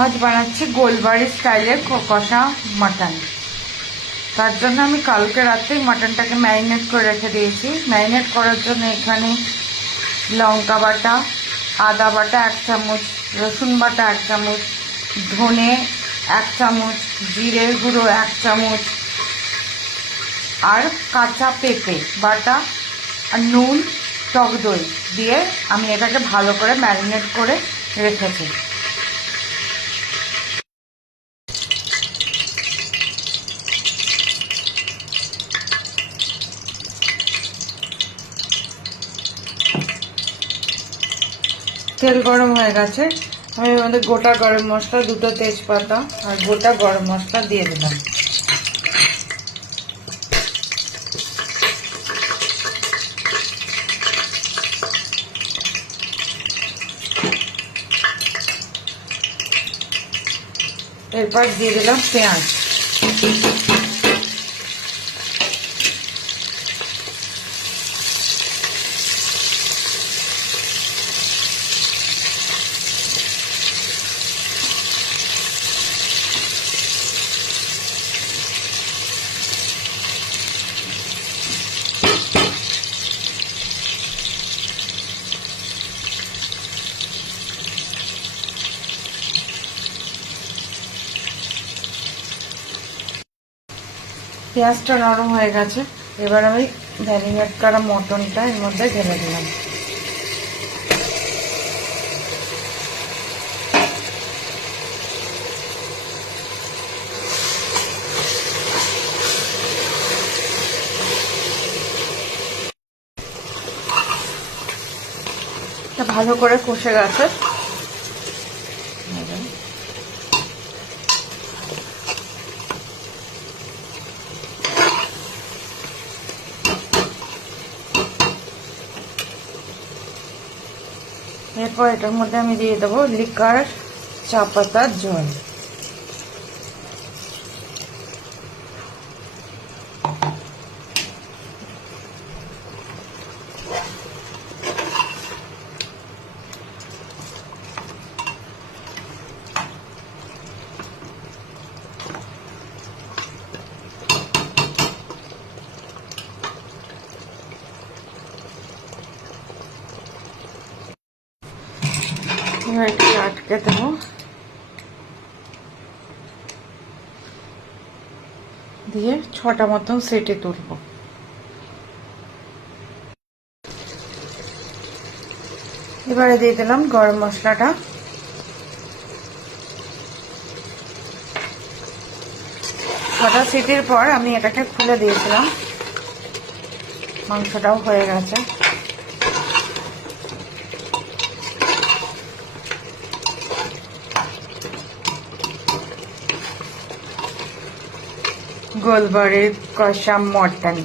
আজ বানাচ্ছি গোলবাড়ি স্টাইলের কষা মাটন। তার জন্য আমি কালকে রাতেই মাটনটাকে ম্যারিনেট করে রেখে দিয়েছি। ম্যারিনেট করার জন্য এখানে লঙ্কা বাটা, আদা বাটা 1 চামচ, রসুন বাটা 1 চামচ, ধনে 1 চামচ, জিরে গুঁড়ো 1 চামচ, আর কাঁচা পেঁপে বাটা আর নুন, টক দই দিয়ে আমি এটাকে ভালো করে ম্যারিনেট করে রেখেছি। তেল গরম হয়ে গেছে, আমি এর মধ্যে গোটা গরম মশলা, 2টো তেজপাতা আর গোটা গরম মশলা দিয়ে দিলাম। এরপর দিয়ে দিলাম পেঁয়াজ। পেঁয়াজটা নরম হয়ে গেছে, এবার আমি ম্যারিনেট করা মটনটা এর মধ্যে ঢেলে দিলাম। ভালো করে কষে গেছে, এরপর এটার মধ্যে আমি দিয়ে দেবো লিকার চা পাতার জল। এবার এটাকে আটকে দেবো, দিয়ে 6টা মতন সিটি তুলবো। এবারে দিয়ে দিলাম গরম মশলাটা। 6টা সিটির পর আমি এটাকে খুলে দিয়েছিলাম, মাংসটাও হয়ে গেছে। গোলবাড়ির কষা মটন।